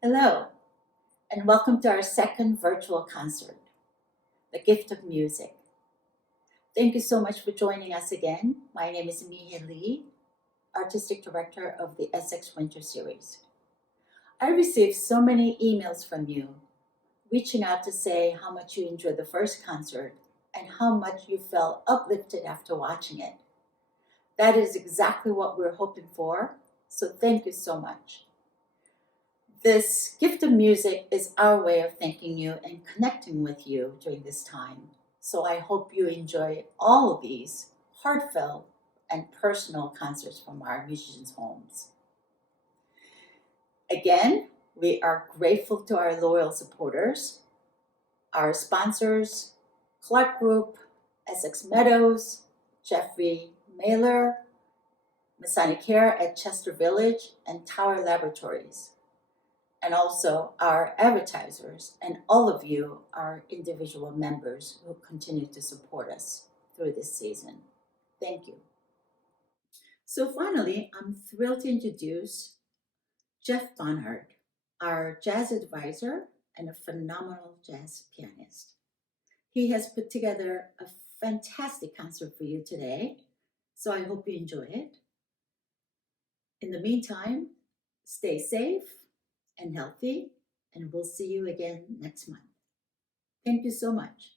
Hello, and welcome to our second virtual concert, The Gift of Music. Thank you so much for joining us again. My name is Mihe Lee, Artistic Director of the Essex Winter Series. I received so many emails from you reaching out to say how much you enjoyed the first concert and how much you felt uplifted after watching it. That is exactly what we're hoping for, so thank you so much. This gift of music is our way of thanking you and connecting with you during this time. So I hope you enjoy all of these heartfelt and personal concerts from our musicians' homes. Again, we are grateful to our loyal supporters, our sponsors, Clark Group, Essex Meadows, Jeffrey Mailer, Masonic Care at Chester Village, and Tower Laboratories, and also our advertisers and all of you, our individual members who continue to support us through this season. Thank you. So finally, I'm thrilled to introduce Jeff Barnhart, our jazz advisor and a phenomenal jazz pianist. He has put together a fantastic concert for you today, so I hope you enjoy it. In the meantime, stay safe and healthy, and we'll see you again next month. Thank you so much.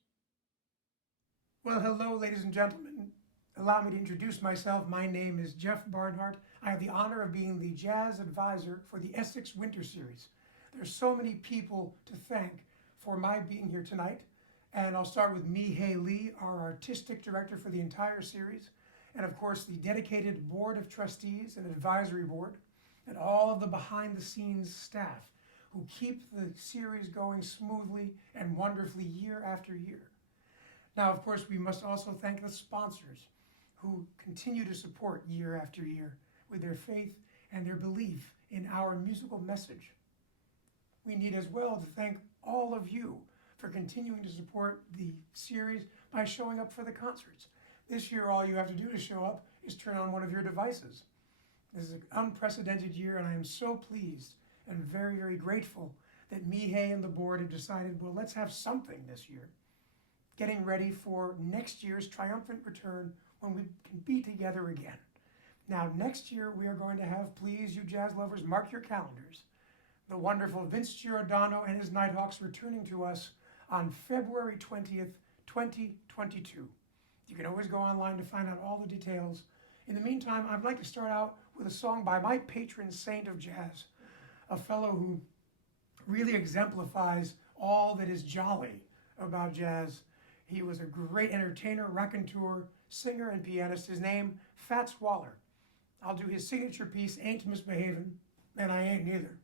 Well, hello, ladies and gentlemen. Allow me to introduce myself. My name is Jeff Barnhart. I have the honor of being the jazz advisor for the Essex Winter Series. There's so many people to thank for my being here tonight. And I'll start with Mihe Lee, our artistic director for the entire series. And of course, the dedicated board of trustees and advisory board, and all of the behind the scenes staff who keep the series going smoothly and wonderfully year after year. Now, of course, we must also thank the sponsors who continue to support year after year with their faith and their belief in our musical message. We need as well to thank all of you for continuing to support the series by showing up for the concerts. This year, all you have to do to show up is turn on one of your devices. This is an unprecedented year, and I am so pleased and very, very grateful that Mihe and the board have decided, well, let's have something this year, getting ready for next year's triumphant return when we can be together again. Now, next year we are going to have, please, you jazz lovers, mark your calendars, the wonderful Vince Giordano and his Nighthawks returning to us on February 20th, 2022. You can always go online to find out all the details. In the meantime, I'd like to start out with a song by my patron saint of jazz, a fellow who really exemplifies all that is jolly about jazz. He was a great entertainer, raconteur, singer, and pianist. His name, Fats Waller. I'll do his signature piece, Ain't Misbehavin', and I ain't neither.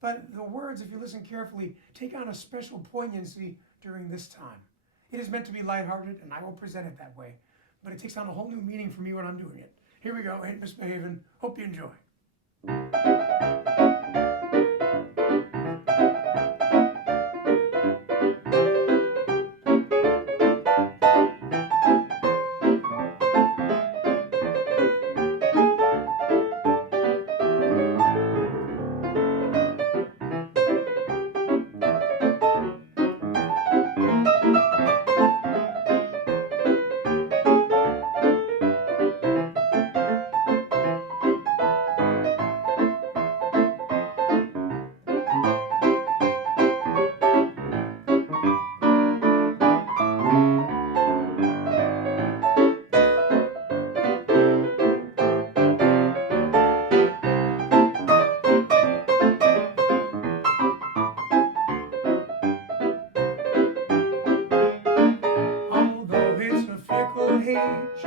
But the words, if you listen carefully, take on a special poignancy during this time. It is meant to be lighthearted, and I will present it that way. But it takes on a whole new meaning for me when I'm doing it. Here we go, Ain't Misbehavin'. Hope you enjoy. Although it's a fickle age,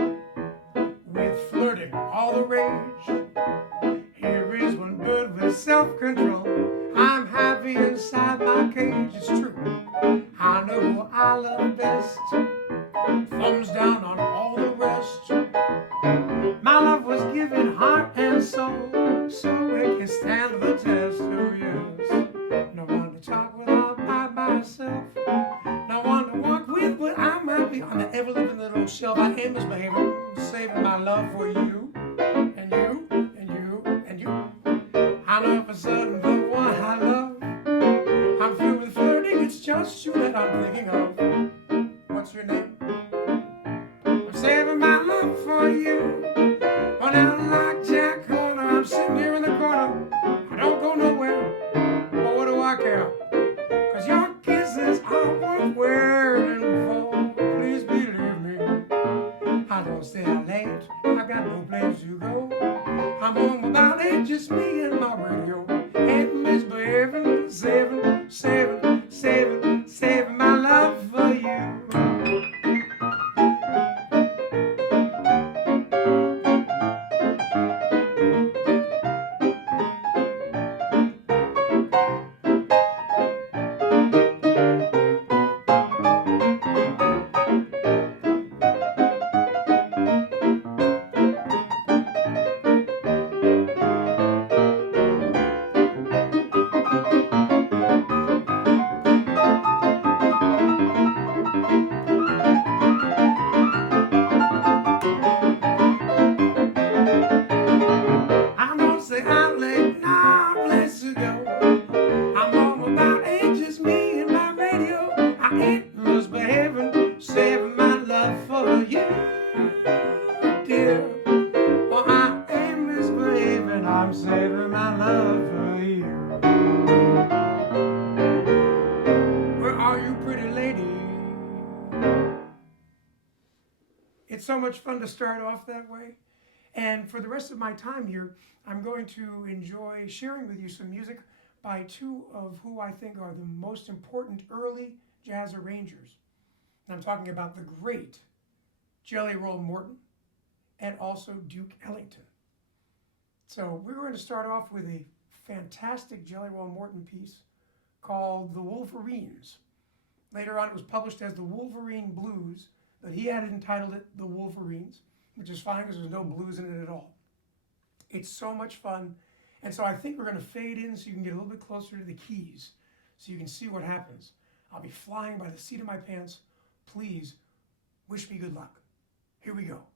with flirting all the rage, here is one bird with self-control. I'm happy inside my cage, it's true. I know who I love best. Thumbs down on all the rest. My love was given heart and soul, so it can stand the test. Oh yes, no one to talk without by myself. No one to walk with, but I might be on the ever-living little shelf. I ain't misbehaving, saving my love for you, and you, and you, and you. I know for certain the one I love just you that I'm thinking of. What's your name? I'm saving my love for you. Oh, now like Jack Horner, I'm sitting here in the corner. I don't go nowhere, but what do I care? 'Cause your kisses are worth waiting for. Please believe me, I don't stay out late. I got no place to go. I'm home about 8, just me and my radio. Ain't misbehaving, saving my love for you. I don't say out late, no place to go. I'm home about 8, just me and my radio. I ain't misbehaving, saving my love for you, dear. Well, I ain't misbehaving, I'm saving my love for you. Where are you, pretty lady? It's so much fun to start off that way. And for the rest of my time here, I'm going to enjoy sharing with you some music by two of who I think are the most important early jazz arrangers. And I'm talking about the great Jelly Roll Morton and also Duke Ellington. So we're going to start off with a fantastic Jelly Roll Morton piece called The Wolverines. Later on it was published as The Wolverine Blues, but he had entitled it The Wolverines, which is fine because there's no blues in it at all. It's so much fun. And so I think we're going to fade in so you can get a little bit closer to the keys so you can see what happens. I'll be flying by the seat of my pants. Please wish me good luck. Here we go.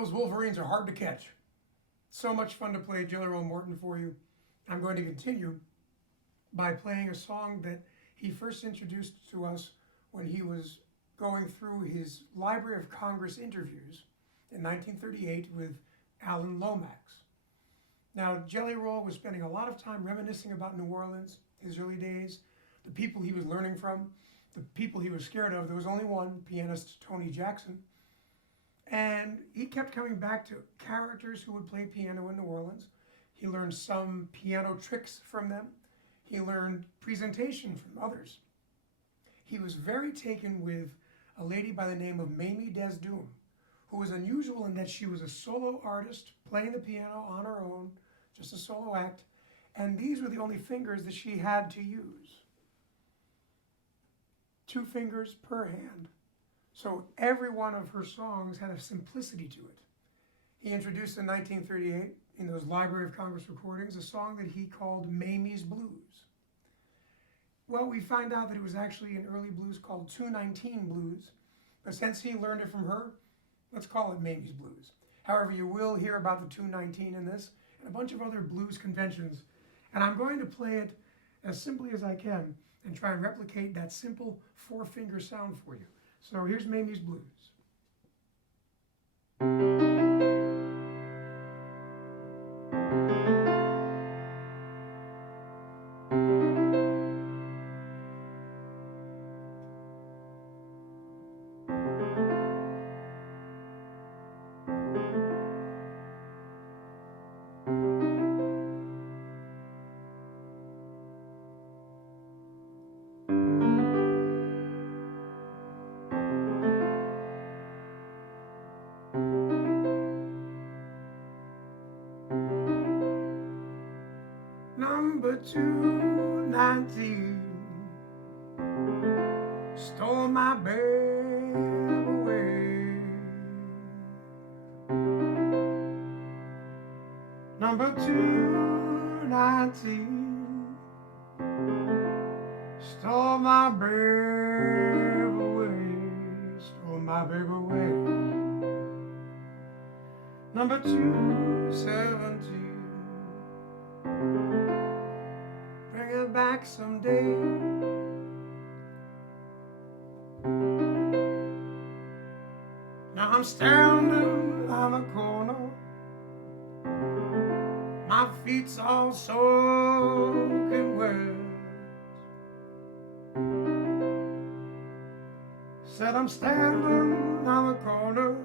those Wolverines are hard to catch. So much fun to play Jelly Roll Morton for you. I'm going to continue by playing a song that he first introduced to us when he was going through his Library of Congress interviews in 1938 with Alan Lomax. Now, Jelly Roll was spending a lot of time reminiscing about New Orleans, his early days, the people he was learning from, the people he was scared of. There was only one, pianist Tony Jackson. And he kept coming back to characters who would play piano in New Orleans. He learned some piano tricks from them. He learned presentation from others. He was very taken with a lady by the name of Mamie Desdoom, who was unusual in that she was a solo artist playing the piano on her own, just a solo act, and these were the only fingers that she had to use. 2 fingers per hand. So every one of her songs had a simplicity to it. He introduced in 1938, in those Library of Congress recordings, a song that he called Mamie's Blues. Well, we find out that it was actually an early blues called 219 Blues, but since he learned it from her, let's call it Mamie's Blues. However, you will hear about the 219 in this and a bunch of other blues conventions, and I'm going to play it as simply as I can and try and replicate that simple 4-finger sound for you. So here's Mamie's Blues. Number 219 stole my babe away. Number 219 stole my babe away. Stole my babe away. Number 217 bring her back someday. Now I'm standing on the corner, my feet's all soaking wet. Said I'm standing on the corner,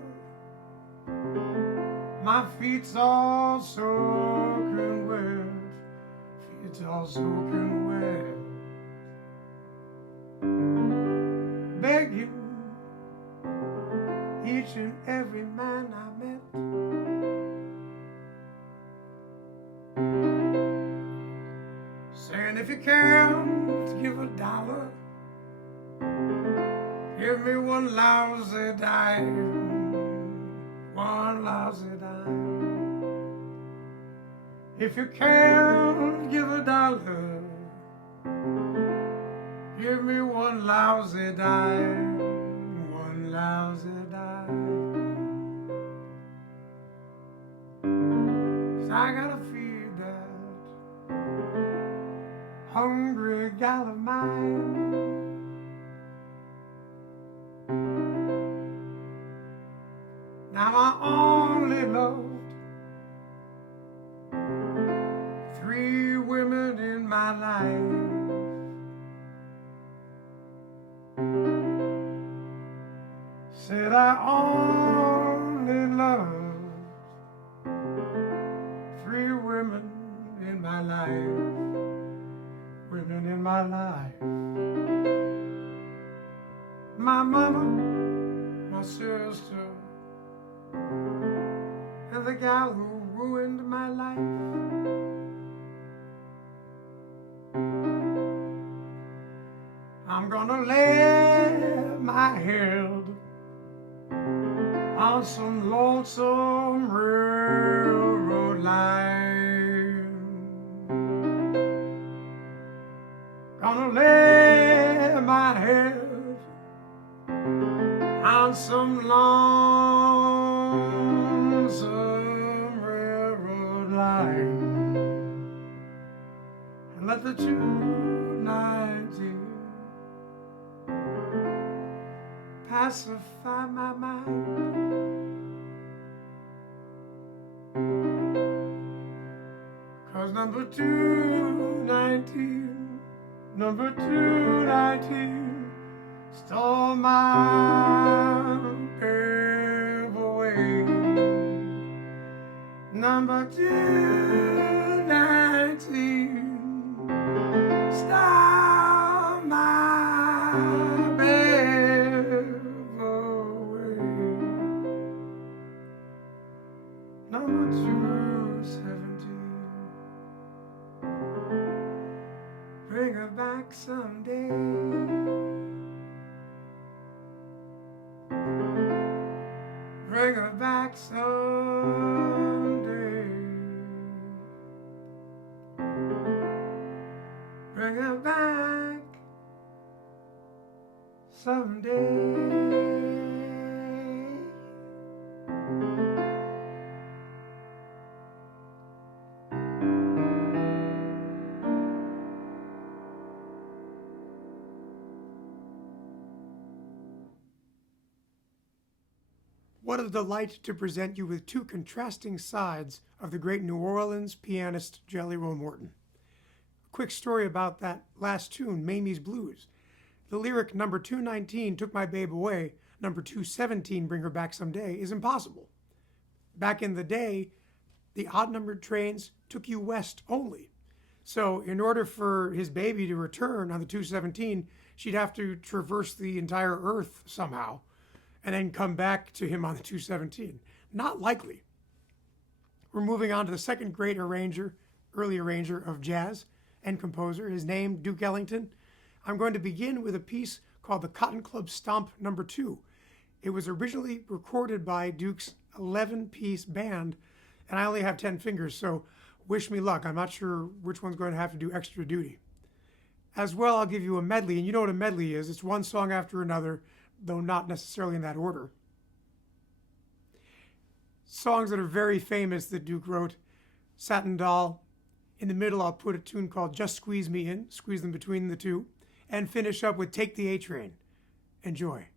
my feet's all soaking wet. It's all soaking wet. Beg you, each and every man I met, saying if you can't give $1, give me one lousy dime, one lousy dime. If you can't give $1, give me one lousy dime, one lousy dime. 'Cause I gotta feed that hungry gal of mine. Now I only loved 3 women in my life. Said I only loved 3 women in my life. Women in my life. My mama, my sister, and the gal who ruined my life. I'm gonna lay my head on some lonesome railroad line. Gonna lay my head on some lonesome on some railroad line and let the 290 pacify my mind. Cause number 219 stole my babe away. Number 219 stole my babe away. Number 217, bring her back someday. Bring her back someday. Bring her back someday. What a delight to present you with two contrasting sides of the great New Orleans pianist Jelly Roll Morton. A quick story about that last tune, Mamie's Blues. The lyric number 219, took my babe away, number 217, bring her back someday, is impossible. Back in the day, the odd-numbered trains took you west only. So in order for his baby to return on the 217, she'd have to traverse the entire earth somehow and then come back to him on the 217. Not likely. We're moving on to the second great early arranger of jazz and composer, his name, Duke Ellington. I'm going to begin with a piece called the Cotton Club Stomp No. 2. It was originally recorded by Duke's 11-piece band, and I only have 10 fingers, so wish me luck. I'm not sure which one's going to have to do extra duty. As well, I'll give you a medley, and you know what a medley is. It's one song after another, though not necessarily in that order. Songs that are very famous that Duke wrote: Satin Doll. In the middle, I'll put a tune called Just Squeeze Me In, squeeze them between the two, and finish up with Take the A Train. Enjoy.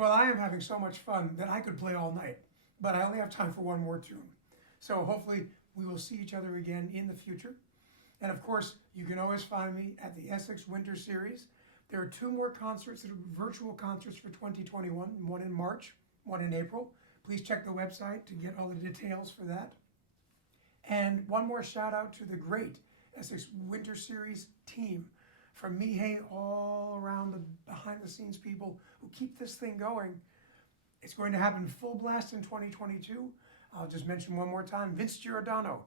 Well, I am having so much fun that I could play all night, but I only have time for one more tune. So hopefully we will see each other again in the future. And of course, you can always find me at the Essex Winter Series. There are 2 more concerts that are virtual concerts for 2021, one in March, one in April. Please check the website to get all the details for that. And one more shout out to the great Essex Winter Series team, from Mihei all around the behind the scenes people who keep this thing going. It's going to happen full blast in 2022. I'll just mention one more time, Vince Giordano,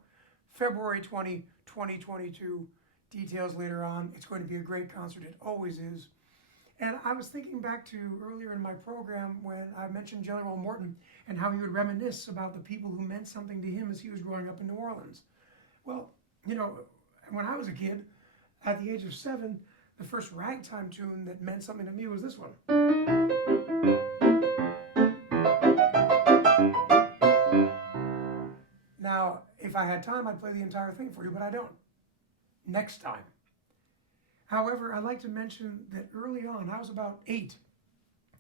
February 20, 2022. Details later on. It's going to be a great concert. It always is. And I was thinking back to earlier in my program when I mentioned Jelly Roll Morton and how he would reminisce about the people who meant something to him as he was growing up in New Orleans. Well, you know, when I was a kid, at the age of 7, the first ragtime tune that meant something to me was this one. Now, if I had time, I'd play the entire thing for you, but I don't. Next time. However, I'd like to mention that early on, I was about 8,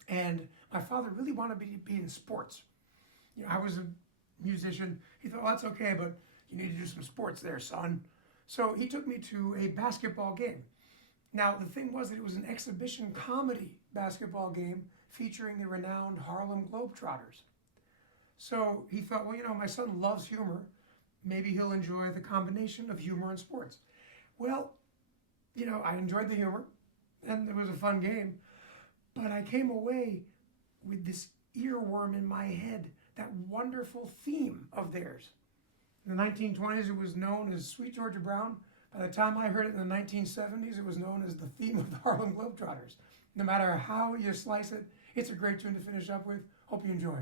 and my father really wanted me to be in sports. You know, I was a musician. He thought, well, that's okay, but you need to do some sports there, son. So he took me to a basketball game. Now, the thing was that it was an exhibition comedy basketball game featuring the renowned Harlem Globetrotters. So he thought, well, you know, my son loves humor. Maybe he'll enjoy the combination of humor and sports. Well, you know, I enjoyed the humor, and it was a fun game. But I came away with this earworm in my head, that wonderful theme of theirs. In the 1920s, it was known as Sweet Georgia Brown. By the time I heard it in the 1970s, it was known as the theme of the Harlem Globetrotters. No matter how you slice it, it's a great tune to finish up with. Hope you enjoy.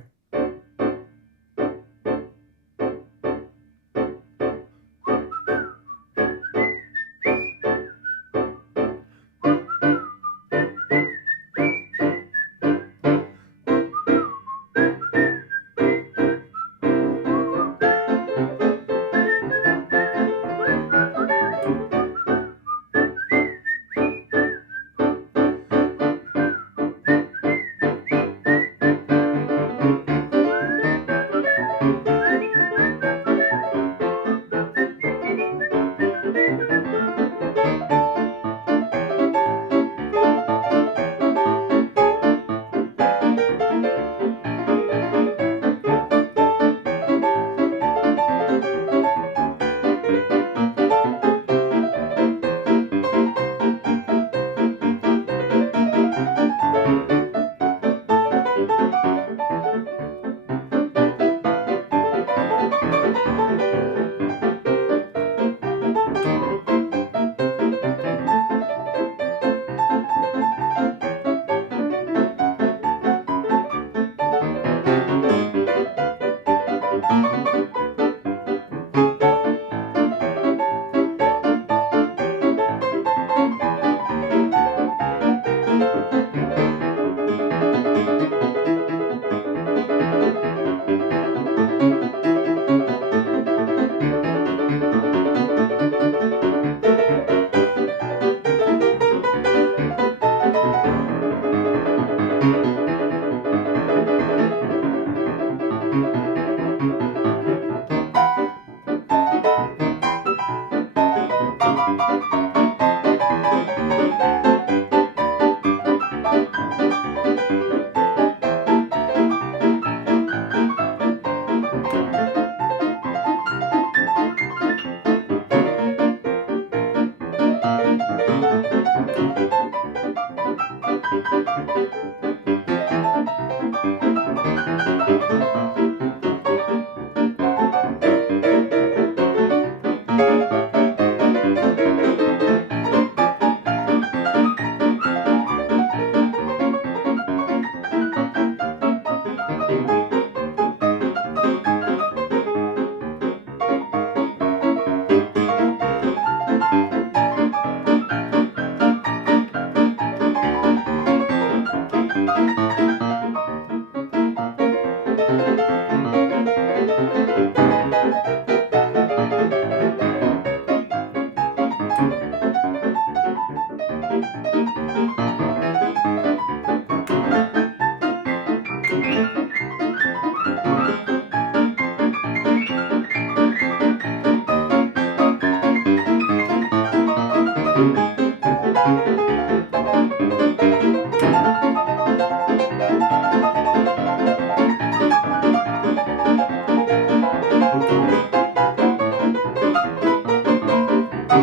Take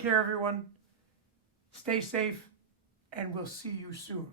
care, everyone. Stay safe, and we'll see you soon.